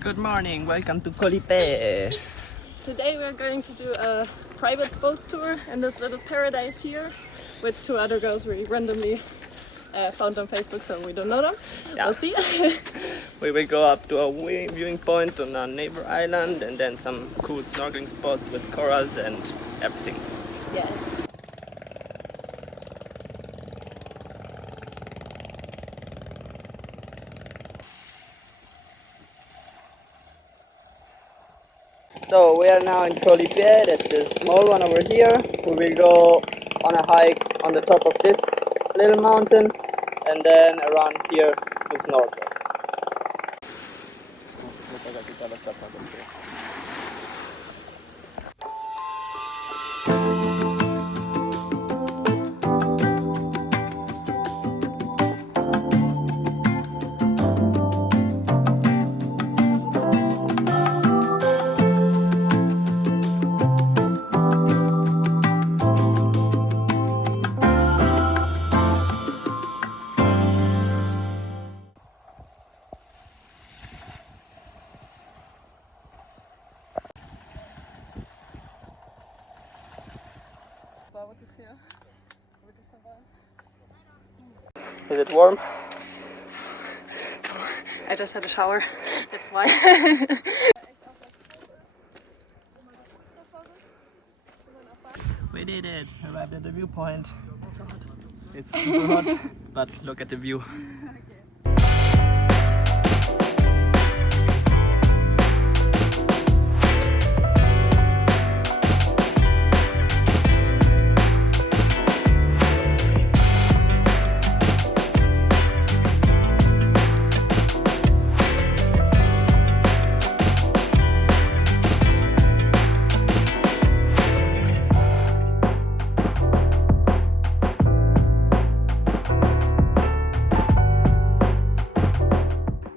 Good morning, welcome to Koh Lipe. Today we're going to do a private boat tour in this little paradise here with two other girls we randomly found on Facebook, so we don't know them. Yeah. We'll see. We will go up to a viewing point on our neighbor island and then some cool snorkeling spots with corals and everything. Yes. So we are now in Koh Lipe, that's the small one over here. We will go on a hike on the top of this little mountain and then around here to snorkel. Is it warm? I just had a shower. That's why. We did it! Arrived at the viewpoint. Also hot. It's super hot, but look at the view.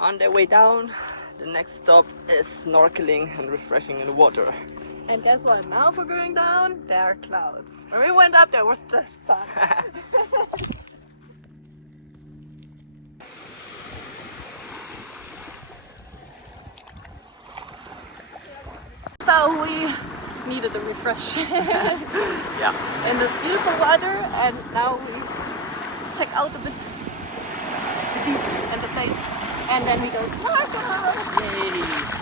On the way down, the next stop is snorkeling and refreshing in the water. And guess what? Now for going down, there are clouds. When we went up, there was just sun. So we needed a refresh Yeah. in this beautiful water, and now we check out a bit the beach and the place, and then we go snorkel. Yay!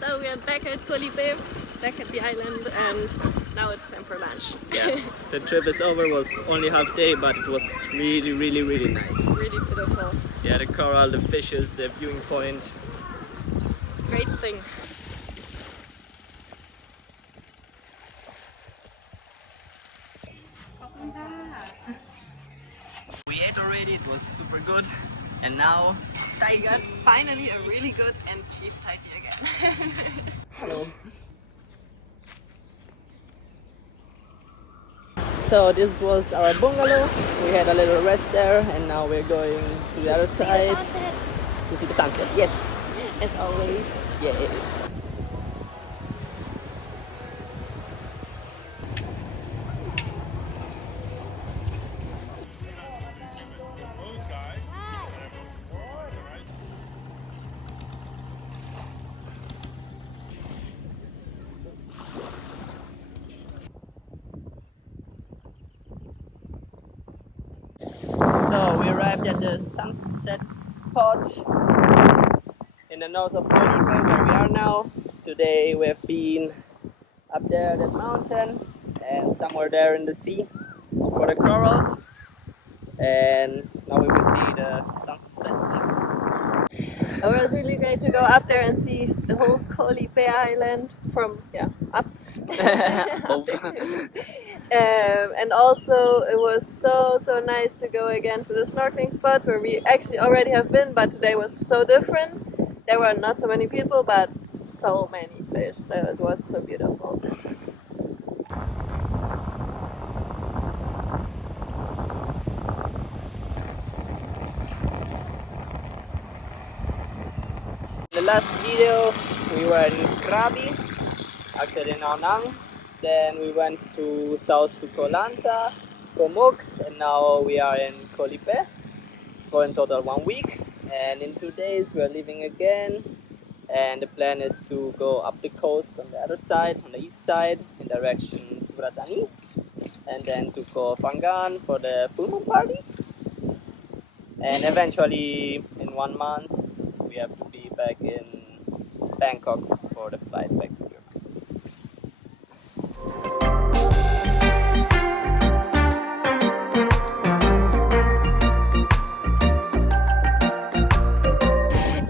So we are back at Koh Lipe, back at the island, and now it's time for lunch. Yeah, the trip is over. It was only half day, but it was really nice. Really beautiful. Yeah, the coral, the fishes, the viewing point. Great thing. We ate already, it was super good. And now, We got finally a really good and cheap Thai tea again. So this was our bungalow. We had a little rest there, and now we're going to the other side to see the sunset. Yes, As always. yeah. So we arrived at the sunset spot in the north of Koh Lipe, where we are now. Today we have been up there at that mountain and somewhere there in the sea for the corals. And now we will see the sunset. It was really great to go up there and see the whole Koh Lipe island from up. And also it was so nice to go again to the snorkeling spots where we actually already have been, but today was so different. There were not so many people, but so many fish, so it was so beautiful. In the last video we were in Krabi, actually in Anang. Then we went to south to Koh Lanta, Koh Mok, and now we are in Koh Lipe for in total 1 week. And in 2 days we are leaving again, and the plan is to go up the coast on the other side, on the east side, in direction Suratani, and then to Koh Phangan for the full moon party. And eventually in 1 month we have to be back in Bangkok for the flight back to Germany.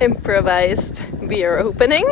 Improvised beer opening.